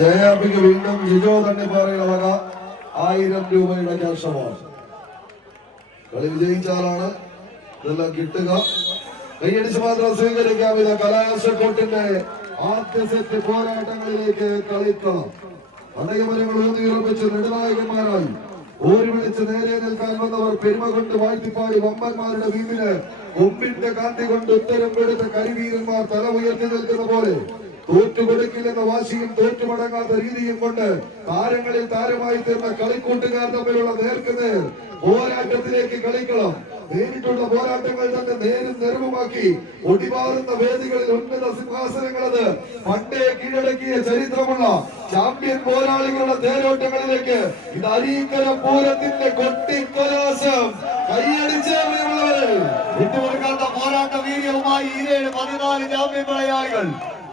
ജയാപിക്ക് വീണ്ടും ജിജോ തന്നെ പറയുന്ന വക 1000 രൂപയുടെ ക്യാഷ് അവാർഡ്. കളി വിജയിച്ചാലാണ് ഇതെല്ലാം കിട്ടുക. കൈയടിച്ച് മാത്രം സ്വീകരിക്കാവില്ല. കലാശക്കൊട്ടിന്റെ ആദ്യ സെറ്റ് പോരാട്ടങ്ങളിലേക്ക് കളിക്കണം. അടയമരങ്ങൾ ഊന്നിയുറപ്പിച്ച് നെടുനായകന്മാരായി ഓരി വിളിച്ച് നേരെ നിൽക്കാൻ വന്നവർ പെരുമ കൊണ്ട് വാഴ്ത്തിപ്പാടി വമ്പന്മാരുടെ വീട്ടില് കൊമ്പിന്റെ കാന്തി കൊണ്ട് ഉത്തരം കൊടുത്ത കരിവീരന്മാർ തല ഉയർത്തി നിൽക്കുന്ന പോലെ തോറ്റുകൊടുക്കില്ലെന്ന വാശിയും തോറ്റുമടങ്ങാത്ത രീതിയും കൊണ്ട് താരങ്ങളിൽ താരമായി തീർന്ന കളിക്കൂട്ടുകാർ തമ്മിലുള്ള നേർക്കുനേർ പോരാട്ടത്തിലേക്ക് കളിക്കണം. നേരിട്ടുള്ള പോരാട്ടങ്ങൾ തന്നെ നേരും നിറവുമാക്കി ഒടിവാറുന്ന വേദികളിൽ ഉന്നത സിംഹാസനങ്ങളത് പണ്ടേ കീഴടക്കിയ ചരിത്രമുള്ള ചാമ്പ്യൻ പോരാളികളുടെ തേരോട്ടങ്ങളിലേക്ക് ഇത് അരീക്കര പൂരത്തിന്റെ കൊട്ടിക്കൊലാശം. കൈയടിച്ച് വിട്ടുകൊടുക്കാത്ത പോരാട്ട വീര്യവുമായി 14 ചാമ്പ്യൻ മലയാളികൾ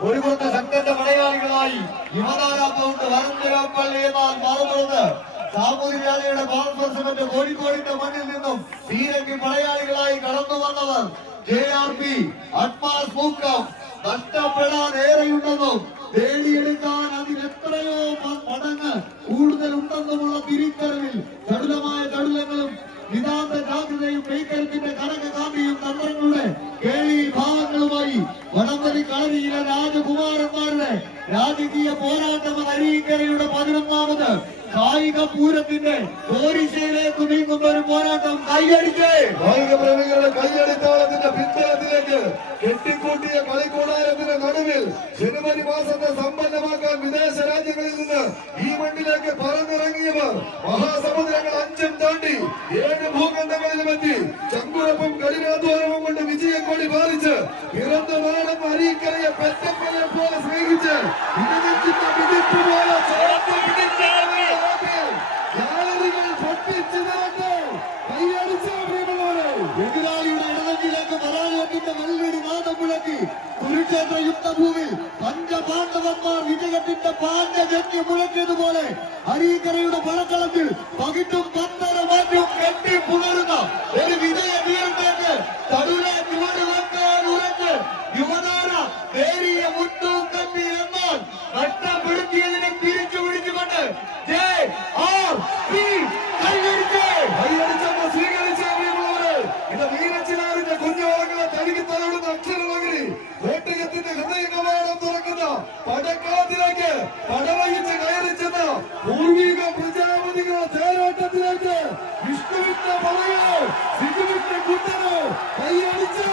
ഒരു പുറത്ത് ശക്തന്റെ മലയാളികളായി യുവതാര പൗണ്ട് വരന്തരപ്പള്ളി എന്നാൽ മറുപുറത്ത് സാമൂഹ്യയുടെ കോൺഫറൻസ് കോഴിക്കോടിന്റെ മണ്ണിൽ നിന്നും തീരക്കി മലയാളികളായി കടന്നു വന്നവർ JRP അഡ്മാസ് പൂക്കം നഷ്ടപ്പെടാൻ ഏറെയുണ്ടെന്നും നേടിയെടുക്കാൻ അതിനെത്രയോ മടങ്ങ് കൂടുതലുണ്ടെന്നുമുള്ള തിരിച്ചറിവിൽ ചടുലമായ ചടുലങ്ങളും നിതാന്ത ജാഗ്രതയും കൈക്കരുത്തിന്റെ കണക്ക് കാന്തിയും തന്ത്രങ്ങളുടെ കേളി ഭാവങ്ങളുമായി വടംവലി കളരിയിലെ രാജകുമാരന്മാരുടെ രാജകീയ പോരാട്ടം അരീക്കരയുടെ 11ാമത് കായിക പൂരത്തിന്റെ പോരിശയിലേക്ക് നീങ്ങുന്ന ഒരു പോരാട്ടം. കൈയടിച്ച് കായിക പ്രേമികളുടെ കൈയടിത്താളത്തിന്റെ പിൻബലത്തിലേക്ക് കെട്ടിക്കൂട്ടിയ കളിക്കൂടാരത്തിന്റെ നടുവിൽ ജനുവരി മാസത്തെ സമ്പന്നമാക്കാൻ വിദേശ രാജ്യങ്ങളിൽ നിന്ന് ഈ മണ്ണിലേക്ക് പറന്നിറങ്ങിയവർ മഹാസമുദ്രങ്ങൾ 5 താണ്ടി 7 ഭൂഖണ്ഡങ്ങളിലും എത്തി ചങ്കുറപ്പും കഠിനാധ്വാനവും കൊണ്ട് വിജയക്കൊടി പാലിച്ച് പിറന്ന നാടൻ അരീക്കരയെ പെറ്റപ്പനെ പോലെ സ്നേഹിച്ച് പിടിപ്പ് പോലെ എതിരാളിയുടെ ഇടവഞ്ചിലേക്ക് പരാജയത്തിന്റെ നല്ലൊരു നാദം മുഴക്കി കുരുക്ഷേത്ര യുദ്ധഭൂമിൽ പഞ്ചപാണ്ഡവന്മാർ വിജയത്തിന്റെ പാണ്ഡ്യജന്യം മുഴക്കിയതുപോലെ അരീക്കരയുടെ പടക്കളത്തിൽ പകിട്ടും പന്തര മാറ്റും കെട്ടി പുണരുന്ന ഒരു വിജയ വീരത്തേക്ക് തടുലെ ചുവടുവെക്കാൻ ഉറച്ച് യുവതാര നേരിയ മുൻതൂക്കത്തി എന്നാൽ നഷ്ടപ്പെടുത്തിയതിനെ തിരിച്ചു പിടിച്ചുകൊണ്ട് വീരച്ചിനാറിന്റെ കുഞ്ഞോളങ്ങളെ തഴുകി തലോടുന്ന അക്ഷരമകരി കോട്ടയത്തിന്റെ ഹൃദയ കവാടം തുറക്കുന്ന പടക്കളത്തിലേക്ക് പടവഹിച്ച് കയറി ചെന്ന പൂർവിക പ്രജാപതികളുടെ തേരോട്ടത്തിലേക്ക് വിഷ്ണുവിന്റെ പറയോ സിജുവിന്റെ കുട്ടനോ കൈയടിച്ച്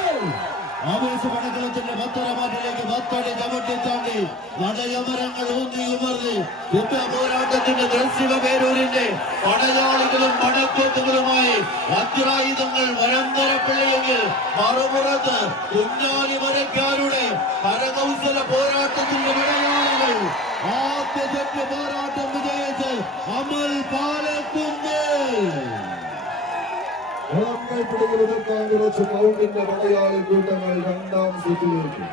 ആവേശ പടക്കളത്തിന്റെ മത്സരമാറ്റിലേക്ക് മത്തടി ചവിട്ടി താണ്ടി നടയമരങ്ങൾ ഊന്നി ഉമർന്നി യുദ്ധ പോരാട്ടത്തിന്റെ ദർശിവ പേരൂരിന്റെ പടയാളികളും പടക്കോത്തുകളുമായി വജ്രായുധങ്ങൾ വരന്തരപ്പിള്ളിയെങ്കിൽ മറുപുറത്ത് കുഞ്ഞാലി മരക്കാരുടെ കരകൗശല പോരാട്ടത്തിന്റെ വിടയാളികൾ ആദ്യ സെറ്റ് പോരാട്ടം വിജയിച്ച് അമൽ പാലക്കുന്ന് പിടികൾ എതിർക്കാൻ കുറച്ച് പൗണ്ടിന്റെ പടയാളി കൂട്ടങ്ങൾ 2ാം സെറ്റിലേക്ക്.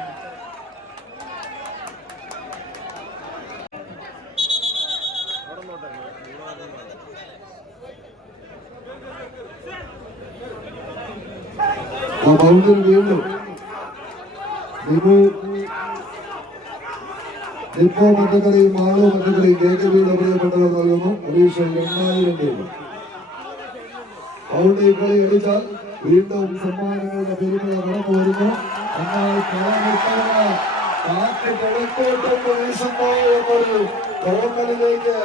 പൗണ്ടിൽ വീണ്ടും ഡിപ്പോ മറ്റക്കറിയും മാളോ മറ്റക്കറിയും കേക്കബിയുടെ പ്രിയപ്പെട്ടവർ നൽകുന്നു. ഒഡീഷയിൽ 2000 രൂപ. പൗണ്ട് ഈ കളി കളിച്ചാൽ വീണ്ടും സമ്മാനങ്ങളുടെ പെരുമഴ കടന്നു വരുന്നു. എന്നാൽ കാറ്റ് കിഴക്കോട്ടൊന്ന് വീശുന്നു എന്നൊരു തോന്നലിലേക്ക്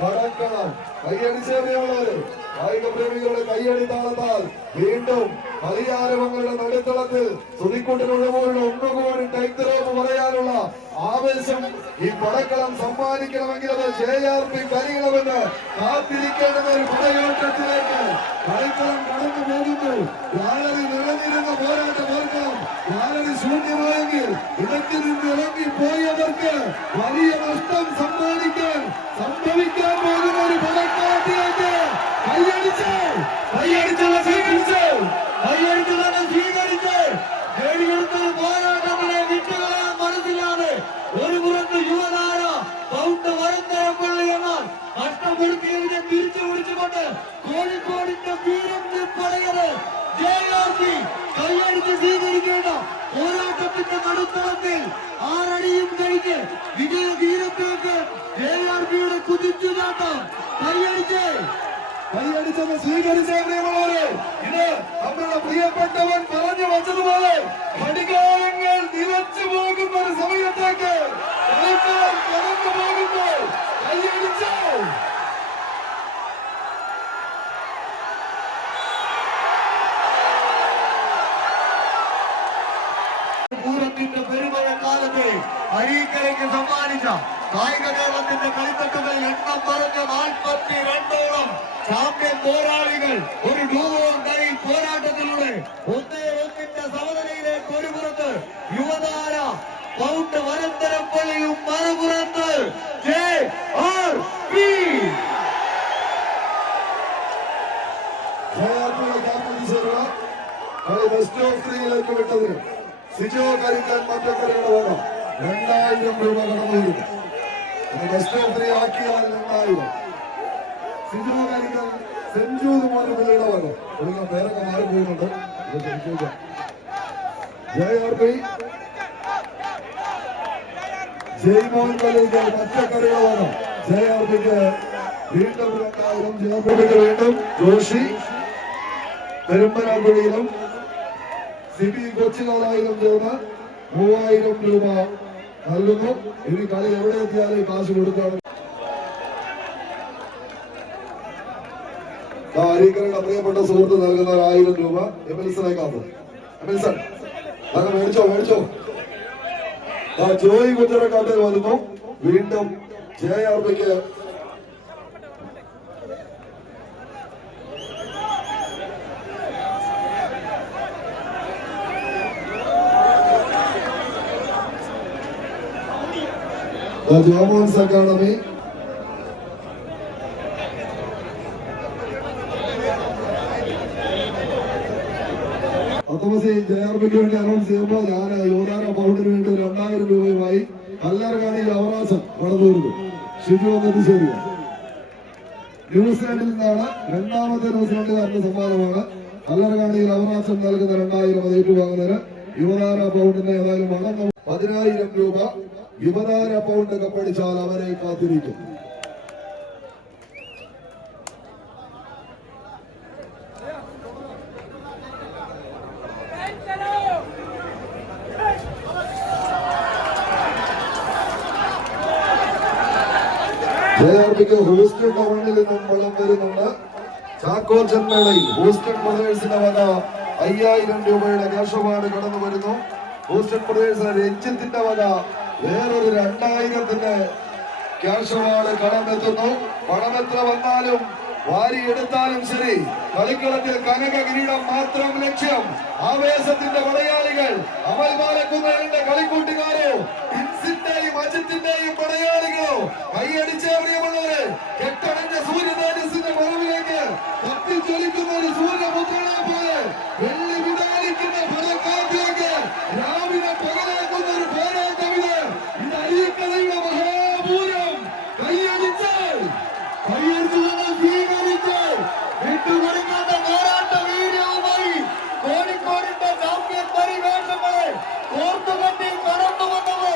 കടക്കണം. കൈയടിച്ചേറിയുള്ളവര് കായിക പ്രേമികളുടെ കൈയടി താളത്താൽ വീണ്ടും കളിയാരവങ്ങളുടെ നടുത്തളത്തിൽ സുതിക്കൂട്ടിനുള്ളവരുടെ ഒന്നുകൂടി ടൈത്തറോപ്പ് പറയാനുള്ള ആവേശം ഈ പടക്കളം സമ്മാനിക്കണമെങ്കിൽ അത് JRP കരിയണമെന്ന് കാത്തിരിക്കേണ്ടുന്ന ഒരു പടയോട്ടത്തിലേക്ക് കളിക്കളം കടന്നു പോകുന്നു. ഗാലറി നിറഞ്ഞിരുന്ന പോരാട്ടം ഓർക്കണം. ഗാലറി ശൂന്യമായെങ്കിൽ ഇടയ്ക്ക് നിന്ന് ഇറങ്ങിപ്പോയവർക്ക് വലിയ നഷ്ടം സംഭവിക്കാൻ പോകുന്ന ഒരു പടക്കളത്തിലേക്ക് സ്വീകരിച്ച് നേടിയെടുത്തത് പോരാട്ടത്തിലെ വിട്ടുകളാൻ മനസ്സിലാണ്. ഒരു പുറത്ത് യുവതാര പൗണ്ട് വരന്തരപ്പള്ളി എന്നാൽ നഷ്ടപ്പെടുത്തിയതിനെ തിരിച്ചു പിടിച്ചുകൊണ്ട് കോഴിക്കോടിന്റെ വീരം പടയത് JRP കൈയടിച്ച് സ്വീകരിക്കേണ്ട പോരാട്ടത്തിന്റെ നടുത്തളത്തിൽ 6 അടിയും കഴിഞ്ഞ് വിജയ തീരത്തേക്ക് JRPയുടെ കുതിച്ചുചാട്ടം. കൈയടിച്ചത് സ്വീകരിച്ചേ പ്രിയമുള്ളവരെ. ഇത് നമ്മുടെ പ്രിയപ്പെട്ടവൻ പറഞ്ഞു വച്ചതുപോലെ ഘടികാരങ്ങൾ നിലച്ചു പോകുന്ന ഒരു സമയത്തേക്ക് കടന്നു പോകുമ്പോൾ കൈയടിച്ചോ. പൂരത്തിന്റെ പെരുമഴക്കാലത്തെ അരീക്കരയ്ക്ക് സമ്മാനിച്ച കായിക കേരളത്തിന്റെ കളിത്തട്ടുകൾ എണ്ണം പറഞ്ഞ 42ഓളം ചാമ്പ്യൻ പോരാളികൾ ഒരു ഡൂവോ ഡൈ പോരാട്ടത്തിലൂടെ 1-1 സമനിലയിലേക്ക് ഒരു പുറത്ത് യുവതാര പൗണ്ട് വരന്തരപ്പള്ളിയും മറുപുറത്ത് JRP. ബെസ്റ്റ് ഓഫ് 3യിലേക്ക് വിട്ടതിന് സിജോ കരിക്കാൻ മറ്റക്കരയുടെ വേണം 2000 രൂപ കടന്നു വരുന്നു. ബെസ്റ്റ് ഓഫ് 3 ആക്കിയാൽ 2000. സിജോ കരിക്കാൻ സെഞ്ചൂത് മോനുകളുടെ വേണം. ഇവിടെ പേരൊക്കെ മാറി പോകുന്നുണ്ട്. JRP ജയ്മോഹൻ കളിക്കാൻ മറ്റക്കരയുടെ വേണം. JRPക്ക് വീണ്ടും 2000. JRPക്ക് വീണ്ടും ജോഷി പെരുമ്പനാകുഴിയിലും സിബി കൊച്ചിനാലായിരം ചേർന്ന് 3000 രൂപ നൽകുന്നു. ഇനി കളി എവിടെ എത്തിയാലും കാശ് കൊടുക്കാണ്. അരീക്കരയുടെ പ്രിയപ്പെട്ട സുഹൃത്ത് നൽകുന്ന 1000 രൂപ എമിൽസണേക്കാണ്. എമിൽസൺ അത് മേടിച്ചോ. ജോയി കുറ്ററക്കാട്ടിൽ വരുന്നു. വീണ്ടും JRPക്ക് ജോമോൻസ് അക്കാഡമി അത്തമസി JRPക്ക് വേണ്ടി അനൗൺസ് ചെയ്യുമ്പോൾ ഞാൻ യുവതാര പൗണ്ടിന് വേണ്ടി 2000 രൂപയുമായി കല്ലറങ്ങാടിയിൽ അവകാശം കടന്നുവരുന്നു. ഷിജു നെടുശ്ശേരി ന്യൂസിലാൻഡിൽ നിന്നാണ്. രണ്ടാമത്തെ ന്യൂസിലാൻഡുകാരന്റെ സമ്മാനമാണ്. കല്ലറങ്ങാടിയിൽ അവകാശം നൽകുന്ന 2000 അത് ഏറ്റുവാങ്ങുന്നതിന് യുവതാര പൗണ്ടിന് ഏതായാലും 10,000 രൂപ യുവതാര പൗണ്ട് കപ്പടിച്ചാൽ അവരെ കാത്തിരിക്കും. JRPക്ക് ഹൂസ്റ്റൺ ടൗണിൽ നിന്നും വള്ളം വരുന്നുണ്ട്. ചാക്കോ ചെന്നൈയിൽ ഹൂസ്റ്റൺ ബ്രദേഴ്സിന്റെ വക 5000 രൂപയുടെ ക്യാഷ് അവാർഡ് കടന്നു വരുന്നു. ഹൂസ്റ്റൺ ബ്രദേഴ്സിന് രഞ്ജിത്തിന്റെ വക വേറൊരു 2000ത്തിന്റെ ക്യാഷ് അവാർഡ് കടമെത്തുന്നു. പണമെത്ര വന്നാലും വാരിയെടുത്താലും ശരി, കളിക്കളത്തിൽ കനക കിരീടം മാത്രം ലക്ഷ്യം. ആവേശത്തിന്റെ പടയാളികൾ അമൽ ബാലക്കുന്നതിന്റെ കളിക്കൂട്ടുകാരോ ഇൻസിന്റെയും അജിത്തിന്റെയും പടയാളികളോ കൈയടിച്ചേറിയവളവര് കെട്ടടഞ്ഞ സൂര്യ തേജസ്സിന്റെ മറവിലേക്ക് കത്തിച്ചൊലിക്കുന്ന ഒരു സൂര്യപുത്രനെ പോലെ വെള്ളി വിടാലിക്കുന്ന ഫലക്കാലത്തിലേക്ക് രാവിലെ പകലാക്കുന്ന ഒരു പോരാട്ടമിത്. ഇത് അരീക്കരയുടെ മഹാപൂരം. കൈയടിച്ച് സ്വീകരിച്ച് വിട്ടുകൊടുക്കാത്ത പോരാട്ട വീര്യവുമായി കോഴിക്കോടിന്റെ ചാമ്പ്യൻ പരിവേഷങ്ങളെ കോർത്തുകെട്ടി കടന്നു വന്നത്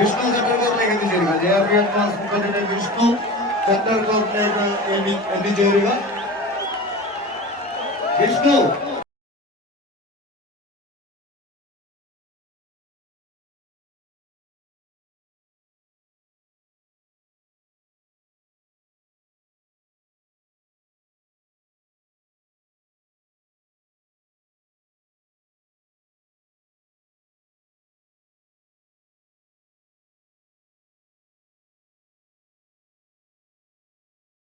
വിഷ്ണു സെന്റർ കോർട്ടിലേക്ക് എത്തിച്ചേരുക. JRP മുഖത്തിന്റെ വിഷ്ണു സെന്റർ കോർട്ടിലേക്ക് എത്തിച്ചേരുക. വിഷ്ണു